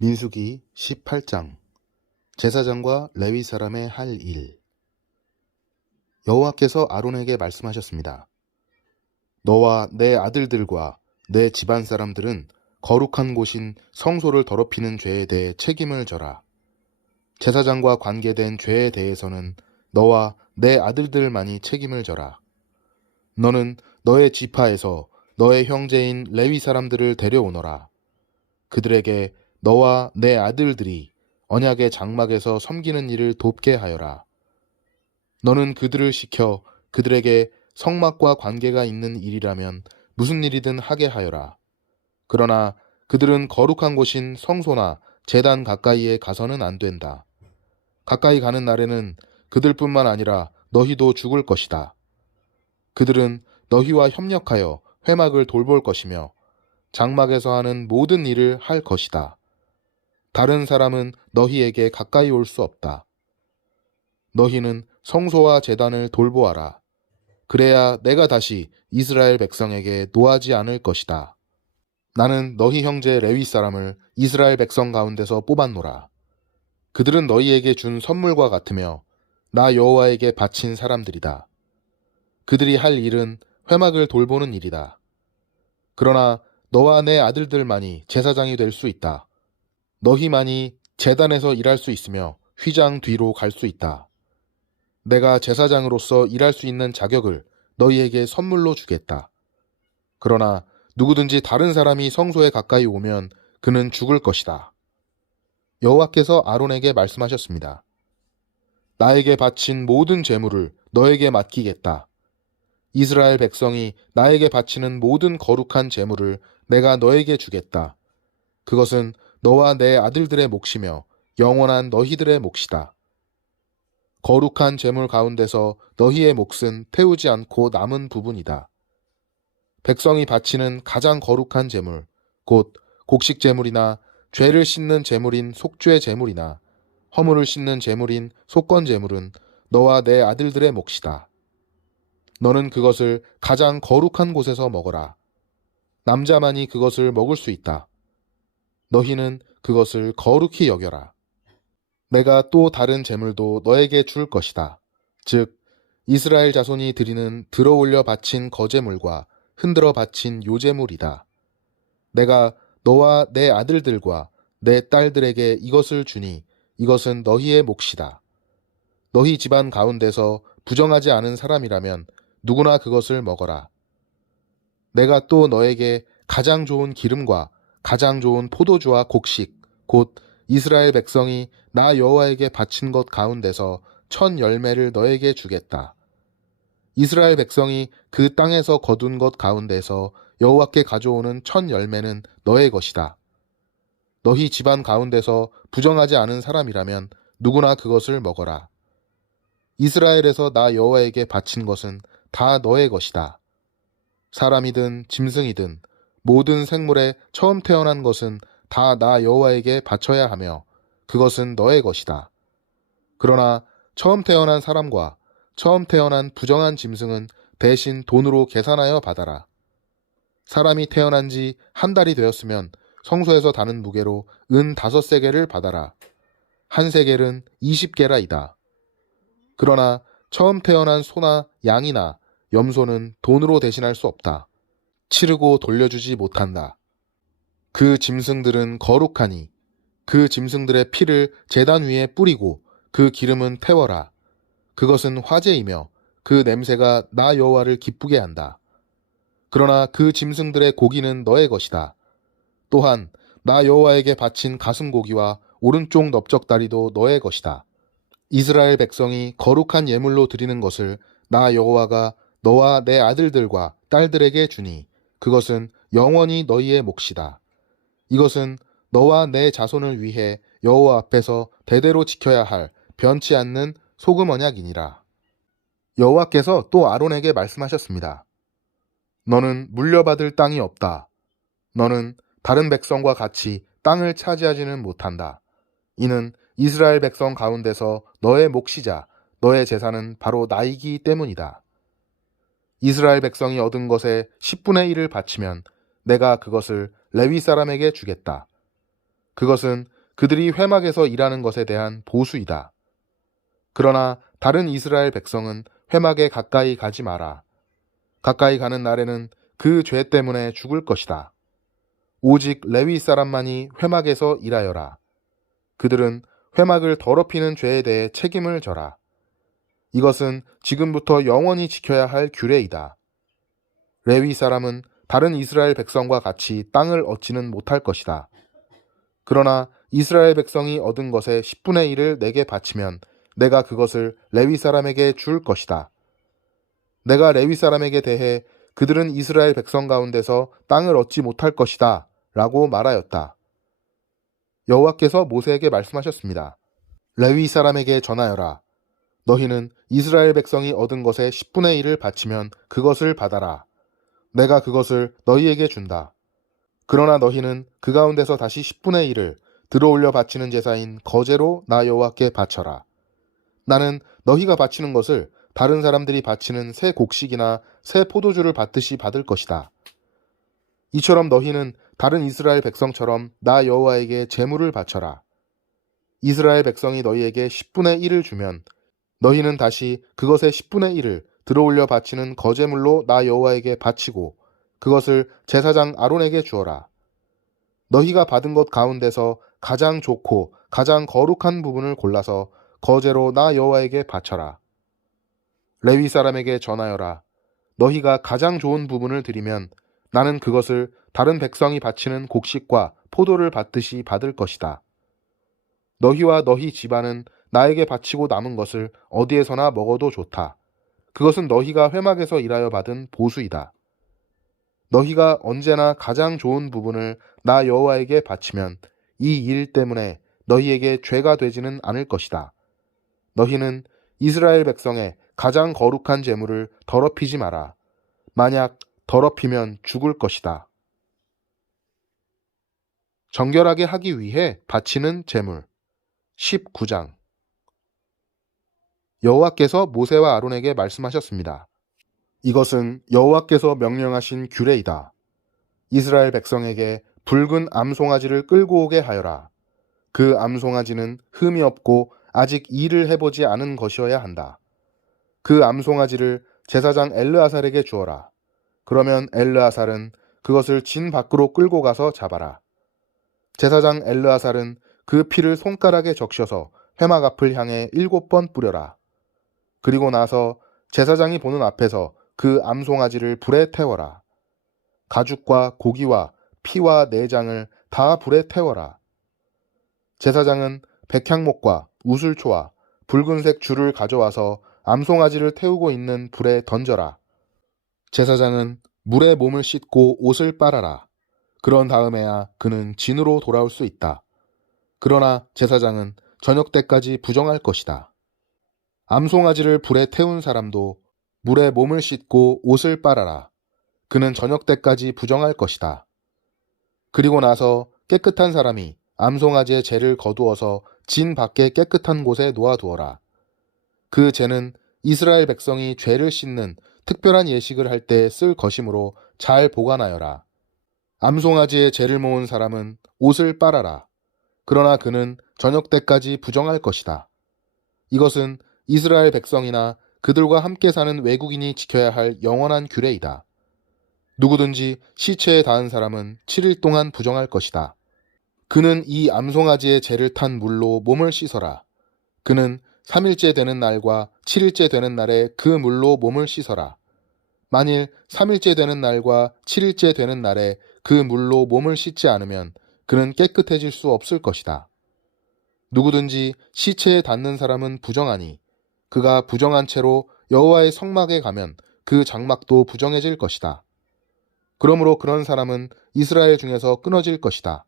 민수기 18장 제사장과 레위 사람의 할 일. 여호와께서 아론에게 말씀하셨습니다. 너와 내 아들들과 내 집안 사람들은 거룩한 곳인 성소를 더럽히는 죄에 대해 책임을 져라. 제사장과 관계된 죄에 대해서는 너와 내 아들들만이 책임을 져라. 너는 너의 지파에서 너의 형제인 레위 사람들을 데려오너라. 그들에게 너와 내 아들들이 언약의 장막에서 섬기는 일을 돕게 하여라. 너는 그들을 시켜 그들에게 성막과 관계가 있는 일이라면 무슨 일이든 하게 하여라. 그러나 그들은 거룩한 곳인 성소나 제단 가까이에 가서는 안 된다. 가까이 가는 날에는 그들뿐만 아니라 너희도 죽을 것이다. 그들은 너희와 협력하여 회막을 돌볼 것이며 장막에서 하는 모든 일을 할 것이다. 다른 사람은 너희에게 가까이 올 수 없다. 너희는 성소와 제단을 돌보아라. 그래야 내가 다시 이스라엘 백성에게 노하지 않을 것이다. 나는 너희 형제 레위 사람을 이스라엘 백성 가운데서 뽑았노라. 그들은 너희에게 준 선물과 같으며 나 여호와에게 바친 사람들이다. 그들이 할 일은 회막을 돌보는 일이다. 그러나 너와 내 아들들만이 제사장이 될 수 있다. 너희만이 제단에서 일할 수 있으며 휘장 뒤로 갈 수 있다. 내가 제사장으로서 일할 수 있는 자격을 너희에게 선물로 주겠다. 그러나 누구든지 다른 사람이 성소에 가까이 오면 그는 죽을 것이다. 여호와께서 아론에게 말씀하셨습니다. 나에게 바친 모든 제물을 너에게 맡기겠다. 이스라엘 백성이 나에게 바치는 모든 거룩한 제물을 내가 너에게 주겠다. 그것은 너와 내 아들들의 몫이며 영원한 너희들의 몫이다. 거룩한 제물 가운데서 너희의 몫은 태우지 않고 남은 부분이다. 백성이 바치는 가장 거룩한 제물, 곧 곡식 제물이나 죄를 씻는 제물인 속죄 제물이나 허물을 씻는 제물인 속건 제물은 너와 내 아들들의 몫이다. 너는 그것을 가장 거룩한 곳에서 먹어라. 남자만이 그것을 먹을 수 있다. 너희는 그것을 거룩히 여겨라. 내가 또 다른 제물도 너에게 줄 것이다. 즉 이스라엘 자손이 드리는 들어올려 바친 거제물과 흔들어 바친 요제물이다. 내가 너와 내 아들들과 내 딸들에게 이것을 주니 이것은 너희의 몫이다. 너희 집안 가운데서 부정하지 않은 사람이라면 누구나 그것을 먹어라. 내가 또 너에게 가장 좋은 기름과 가장 좋은 포도주와 곡식, 곧 이스라엘 백성이 나 여호와에게 바친 것 가운데서 첫 열매를 너에게 주겠다. 이스라엘 백성이 그 땅에서 거둔 것 가운데서 여호와께 가져오는 첫 열매는 너의 것이다. 너희 집안 가운데서 부정하지 않은 사람이라면 누구나 그것을 먹어라. 이스라엘에서 나 여호와에게 바친 것은 다 너의 것이다. 사람이든 짐승이든 모든 생물에 처음 태어난 것은 다 나 여호와에게 바쳐야 하며 그것은 너의 것이다. 그러나 처음 태어난 사람과 처음 태어난 부정한 짐승은 대신 돈으로 계산하여 받아라. 사람이 태어난 지 한 달이 되었으면 성소에서 다는 무게로 은 5세겔을 받아라. 한 세겔은 20게라이다. 그러나 처음 태어난 소나 양이나 염소는 돈으로 대신할 수 없다. 치르고 돌려주지 못한다. 그 짐승들은 거룩하니 그 짐승들의 피를 제단 위에 뿌리고 그 기름은 태워라. 그것은 화제이며 그 냄새가 나 여호와를 기쁘게 한다. 그러나 그 짐승들의 고기는 너의 것이다. 또한 나 여호와에게 바친 가슴고기와 오른쪽 넓적다리도 너의 것이다. 이스라엘 백성이 거룩한 예물로 드리는 것을 나 여호와가 너와 내 아들들과 딸들에게 주니 그것은 영원히 너희의 몫이다. 이것은 너와 내 자손을 위해 여호와 앞에서 대대로 지켜야 할 변치 않는 소금 언약이니라. 여호와께서 또 아론에게 말씀하셨습니다. 너는 물려받을 땅이 없다. 너는 다른 백성과 같이 땅을 차지하지는 못한다. 이는 이스라엘 백성 가운데서 너의 몫이자 너의 재산은 바로 나이기 때문이다. 이스라엘 백성이 얻은 것의 10분의 1을 바치면 내가 그것을 레위 사람에게 주겠다. 그것은 그들이 회막에서 일하는 것에 대한 보수이다. 그러나 다른 이스라엘 백성은 회막에 가까이 가지 마라. 가까이 가는 날에는 그 죄 때문에 죽을 것이다. 오직 레위 사람만이 회막에서 일하여라. 그들은 회막을 더럽히는 죄에 대해 책임을 져라. 이것은 지금부터 영원히 지켜야 할 규례이다. 레위 사람은 다른 이스라엘 백성과 같이 땅을 얻지는 못할 것이다. 그러나 이스라엘 백성이 얻은 것의 10분의 1을 내게 바치면 내가 그것을 레위 사람에게 줄 것이다. 내가 레위 사람에게 대해 그들은 이스라엘 백성 가운데서 땅을 얻지 못할 것이다 라고 말하였다. 여호와께서 모세에게 말씀하셨습니다. 레위 사람에게 전하여라. 너희는 이스라엘 백성이 얻은 것의 10분의 1을 바치면 그것을 받아라. 내가 그것을 너희에게 준다. 그러나 너희는 그 가운데서 다시 10분의 1을 들어올려 바치는 제사인 거제로 나 여호와께 바쳐라. 나는 너희가 바치는 것을 다른 사람들이 바치는 새 곡식이나 새 포도주를 받듯이 받을 것이다. 이처럼 너희는 다른 이스라엘 백성처럼 나 여호와에게 제물을 바쳐라. 이스라엘 백성이 너희에게 10분의 1을 주면 너희는 다시 그것의 10분의 1을 들어올려 바치는 거제물로 나 여호와에게 바치고 그것을 제사장 아론에게 주어라. 너희가 받은 것 가운데서 가장 좋고 가장 거룩한 부분을 골라서 거제로 나 여호와에게 바쳐라. 레위 사람에게 전하여라. 너희가 가장 좋은 부분을 드리면 나는 그것을 다른 백성이 바치는 곡식과 포도를 받듯이 받을 것이다. 너희와 너희 집안은 나에게 바치고 남은 것을 어디에서나 먹어도 좋다. 그것은 너희가 회막에서 일하여 받은 보수이다. 너희가 언제나 가장 좋은 부분을 나 여호와에게 바치면 이 일 때문에 너희에게 죄가 되지는 않을 것이다. 너희는 이스라엘 백성의 가장 거룩한 제물을 더럽히지 마라. 만약 더럽히면 죽을 것이다. 정결하게 하기 위해 바치는 제물 19장 여호와께서 모세와 아론에게 말씀하셨습니다. 이것은 여호와께서 명령하신 규례이다. 이스라엘 백성에게 붉은 암송아지를 끌고 오게 하여라. 그 암송아지는 흠이 없고 아직 일을 해보지 않은 것이어야 한다. 그 암송아지를 제사장 엘르아살에게 주어라. 그러면 엘르아살은 그것을 진 밖으로 끌고 가서 잡아라. 제사장 엘르아살은 그 피를 손가락에 적셔서 회막 앞을 향해 7번 뿌려라. 그리고 나서 제사장이 보는 앞에서 그 암송아지를 불에 태워라. 가죽과 고기와 피와 내장을 다 불에 태워라. 제사장은 백향목과 우슬초와 붉은색 줄을 가져와서 암송아지를 태우고 있는 불에 던져라. 제사장은 물에 몸을 씻고 옷을 빨아라. 그런 다음에야 그는 진으로 돌아올 수 있다. 그러나 제사장은 저녁 때까지 부정할 것이다. 암송아지를 불에 태운 사람도 물에 몸을 씻고 옷을 빨아라. 그는 저녁 때까지 부정할 것이다. 그리고 나서 깨끗한 사람이 암송아지의 재를 거두어서 진 밖에 깨끗한 곳에 놓아두어라. 그 재는 이스라엘 백성이 죄를 씻는 특별한 예식을 할 때 쓸 것이므로 잘 보관하여라. 암송아지의 재를 모은 사람은 옷을 빨아라. 그러나 그는 저녁 때까지 부정할 것이다. 이것은 이스라엘 백성이나 그들과 함께 사는 외국인이 지켜야 할 영원한 규례이다. 누구든지 시체에 닿은 사람은 7일 동안 부정할 것이다. 그는 이 암송아지의 재를 탄 물로 몸을 씻어라. 그는 3일째 되는 날과 7일째 되는 날에 그 물로 몸을 씻어라. 만일 3일째 되는 날과 7일째 되는 날에 그 물로 몸을 씻지 않으면 그는 깨끗해질 수 없을 것이다. 누구든지 시체에 닿는 사람은 부정하니 그가 부정한 채로 여호와의 성막에 가면 그 장막도 부정해질 것이다. 그러므로 그런 사람은 이스라엘 중에서 끊어질 것이다.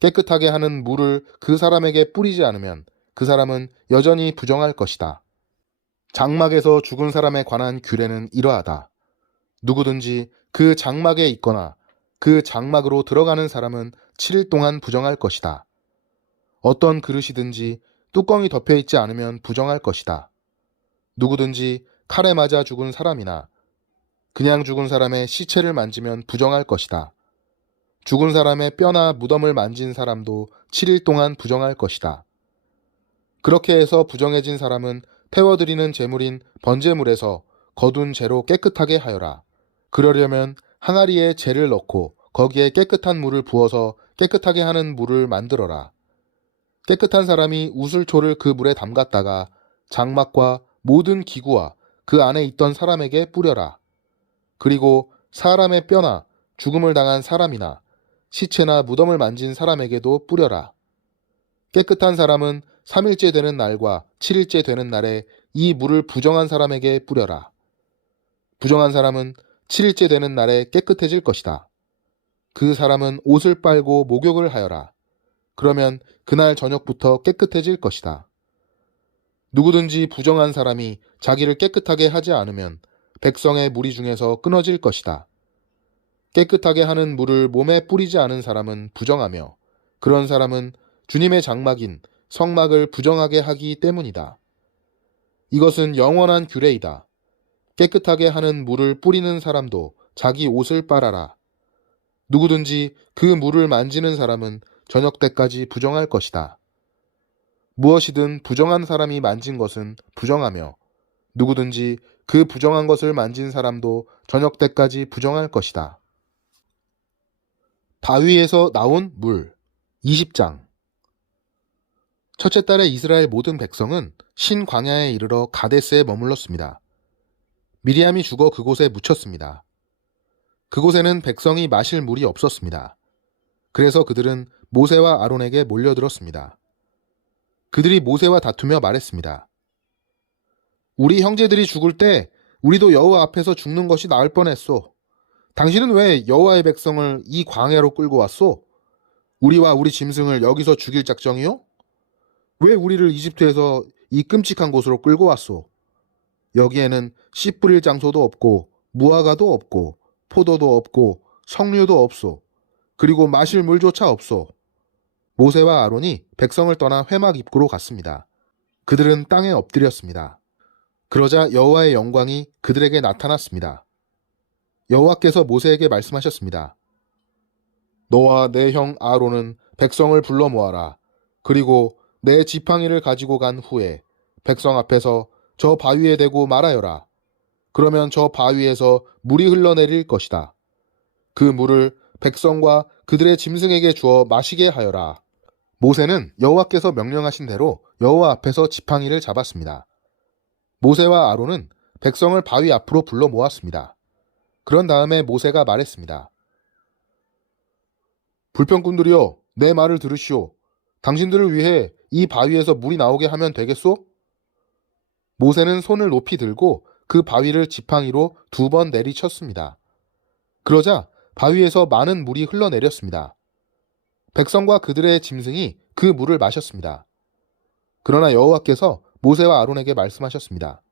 깨끗하게 하는 물을 그 사람에게 뿌리지 않으면 그 사람은 여전히 부정할 것이다. 장막에서 죽은 사람에 관한 규례는 이러하다. 누구든지 그 장막에 있거나 그 장막으로 들어가는 사람은 7일 동안 부정할 것이다. 어떤 그릇이든지 뚜껑이 덮여 있지 않으면 부정할 것이다. 누구든지 칼에 맞아 죽은 사람이나 그냥 죽은 사람의 시체를 만지면 부정할 것이다. 죽은 사람의 뼈나 무덤을 만진 사람도 7일 동안 부정할 것이다. 그렇게 해서 부정해진 사람은 태워드리는 제물인 번제물에서 거둔 재로 깨끗하게 하여라. 그러려면 항아리에 재를 넣고 거기에 깨끗한 물을 부어서 깨끗하게 하는 물을 만들어라. 깨끗한 사람이 우슬초를 그 물에 담갔다가 장막과 모든 기구와 그 안에 있던 사람에게 뿌려라. 그리고 사람의 뼈나 죽음을 당한 사람이나 시체나 무덤을 만진 사람에게도 뿌려라. 깨끗한 사람은 3일째 되는 날과 7일째 되는 날에 이 물을 부정한 사람에게 뿌려라. 부정한 사람은 7일째 되는 날에 깨끗해질 것이다. 그 사람은 옷을 빨고 목욕을 하여라. 그러면 그날 저녁부터 깨끗해질 것이다. 누구든지 부정한 사람이 자기를 깨끗하게 하지 않으면 백성의 무리 중에서 끊어질 것이다. 깨끗하게 하는 물을 몸에 뿌리지 않은 사람은 부정하며 그런 사람은 주님의 장막인 성막을 부정하게 하기 때문이다. 이것은 영원한 규례이다. 깨끗하게 하는 물을 뿌리는 사람도 자기 옷을 빨아라. 누구든지 그 물을 만지는 사람은 저녁 때까지 부정할 것이다. 무엇이든 부정한 사람이 만진 것은 부정하며 누구든지 그 부정한 것을 만진 사람도 저녁 때까지 부정할 것이다. 바위에서 나온 물 20장. 첫째 달에 이스라엘 모든 백성은 신광야에 이르러 가데스에 머물렀습니다. 미리암이 죽어 그곳에 묻혔습니다. 그곳에는 백성이 마실 물이 없었습니다. 그래서 그들은 모세와 아론에게 몰려들었습니다. 그들이 모세와 다투며 말했습니다. 우리 형제들이 죽을 때 우리도 여호와 앞에서 죽는 것이 나을 뻔했소. 당신은 왜 여호와의 백성을 이 광야로 끌고 왔소? 우리와 우리 짐승을 여기서 죽일 작정이요? 왜 우리를 이집트에서 이 끔찍한 곳으로 끌고 왔소? 여기에는 씨 뿌릴 장소도 없고 무화과도 없고 포도도 없고 석류도 없소. 그리고 마실 물조차 없소. 모세와 아론이 백성을 떠나 회막 입구로 갔습니다. 그들은 땅에 엎드렸습니다. 그러자 여호와의 영광이 그들에게 나타났습니다. 여호와께서 모세에게 말씀하셨습니다. 너와 내 형 아론은 백성을 불러 모아라. 그리고 내 지팡이를 가지고 간 후에 백성 앞에서 저 바위에 대고 말하여라. 그러면 저 바위에서 물이 흘러내릴 것이다. 그 물을 백성과 그들의 짐승에게 주어 마시게 하여라. 모세는 여호와께서 명령하신 대로 여호와 앞에서 지팡이를 잡았습니다. 모세와 아론은 백성을 바위 앞으로 불러 모았습니다. 그런 다음에 모세가 말했습니다. 불평꾼들이여, 내 말을 들으시오. 당신들을 위해 이 바위에서 물이 나오게 하면 되겠소? 모세는 손을 높이 들고 그 바위를 지팡이로 2번 내리쳤습니다. 그러자 바위에서 많은 물이 흘러내렸습니다. 백성과 그들의 짐승이 그 물을 마셨습니다. 그러나 여호와께서 모세와 아론에게 말씀하셨습니다.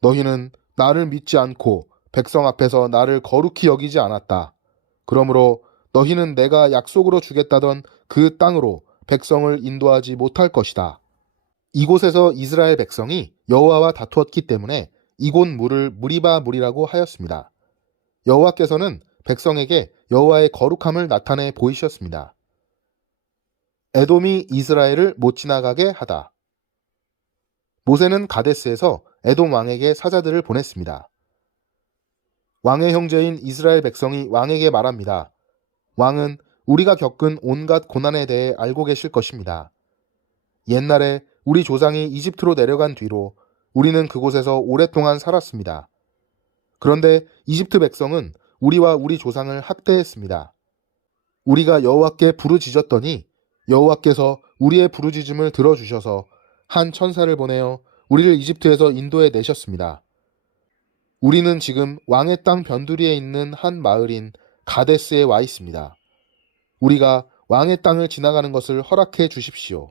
너희는 나를 믿지 않고 백성 앞에서 나를 거룩히 여기지 않았다. 그러므로 너희는 내가 약속으로 주겠다던 그 땅으로 백성을 인도하지 못할 것이다. 이곳에서 이스라엘 백성이 여호와와 다투었기 때문에 이곳 물을 무리바 물이라고 하였습니다. 여호와께서는 백성에게 여호와의 거룩함을 나타내 보이셨습니다. 에돔이 이스라엘을 못 지나가게 하다. 모세는 가데스에서 에돔 왕에게 사자들을 보냈습니다. 왕의 형제인 이스라엘 백성이 왕에게 말합니다. 왕은 우리가 겪은 온갖 고난에 대해 알고 계실 것입니다. 옛날에 우리 조상이 이집트로 내려간 뒤로 우리는 그곳에서 오랫동안 살았습니다. 그런데 이집트 백성은 우리와 우리 조상을 학대했습니다. 우리가 여호와께 부르짖었더니 여호와께서 우리의 부르짖음을 들어주셔서 한 천사를 보내어 우리를 이집트에서 인도해 내셨습니다. 우리는 지금 왕의 땅 변두리에 있는 한 마을인 가데스에 와 있습니다. 우리가 왕의 땅을 지나가는 것을 허락해 주십시오.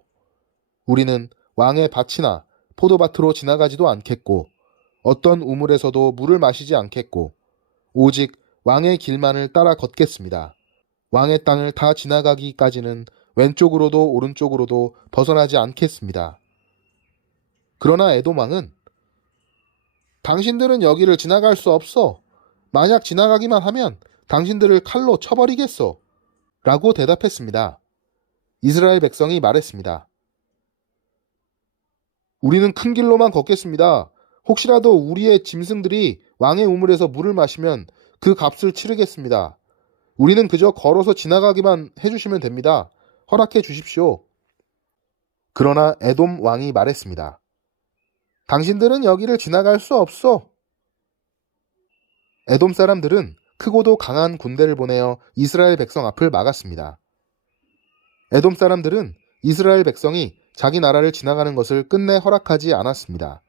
우리는 왕의 밭이나 포도밭으로 지나가지도 않겠고 어떤 우물에서도 물을 마시지 않겠고 오직 왕의 길만을 따라 걷겠습니다. 왕의 땅을 다 지나가기까지는 왼쪽으로도 오른쪽으로도 벗어나지 않겠습니다. 그러나 에돔 왕은 당신들은 여기를 지나갈 수 없어. 만약 지나가기만 하면 당신들을 칼로 쳐버리겠소. 라고 대답했습니다. 이스라엘 백성이 말했습니다. 우리는 큰 길로만 걷겠습니다. 혹시라도 우리의 짐승들이 왕의 우물에서 물을 마시면 그 값을 치르겠습니다. 우리는 그저 걸어서 지나가기만 해주시면 됩니다. 허락해 주십시오. 그러나 에돔 왕이 말했습니다. 당신들은 여기를 지나갈 수 없어. 에돔 사람들은 크고도 강한 군대를 보내어 이스라엘 백성 앞을 막았습니다. 에돔 사람들은 이스라엘 백성이 자기 나라를 지나가는 것을 끝내 허락하지 않았습니다.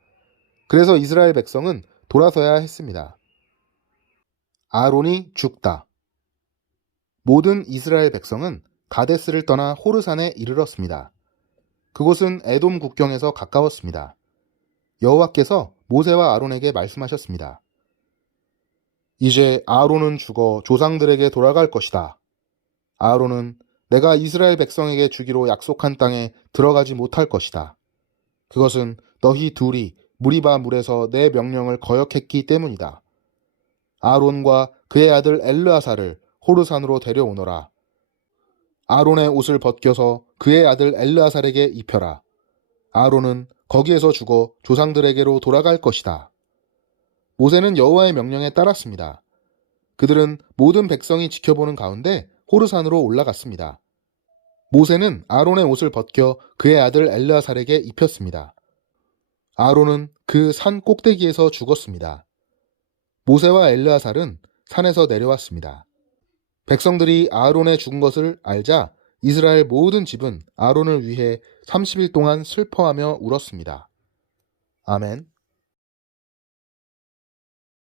그래서 이스라엘 백성은 돌아서야 했습니다. 아론이 죽다. 모든 이스라엘 백성은 가데스를 떠나 호르산에 이르렀습니다. 그곳은 에돔 국경에서 가까웠습니다. 여호와께서 모세와 아론에게 말씀하셨습니다. 이제 아론은 죽어 조상들에게 돌아갈 것이다. 아론은 내가 이스라엘 백성에게 주기로 약속한 땅에 들어가지 못할 것이다. 그것은 너희 둘이 무리바 물에서 내 명령을 거역했기 때문이다. 아론과 그의 아들 엘르아사를 호르산으로 데려오너라. 아론의 옷을 벗겨서 그의 아들 엘르아살에게 입혀라. 아론은 거기에서 죽어 조상들에게로 돌아갈 것이다. 모세는 여호와의 명령에 따랐습니다. 그들은 모든 백성이 지켜보는 가운데 호르산으로 올라갔습니다. 모세는 아론의 옷을 벗겨 그의 아들 엘르아살에게 입혔습니다. 아론은 그 산 꼭대기에서 죽었습니다. 모세와 엘르아살은 산에서 내려왔습니다. 백성들이 아론의 죽은 것을 알자 이스라엘 모든 집은 아론을 위해 30일 동안 슬퍼하며 울었습니다. 아멘.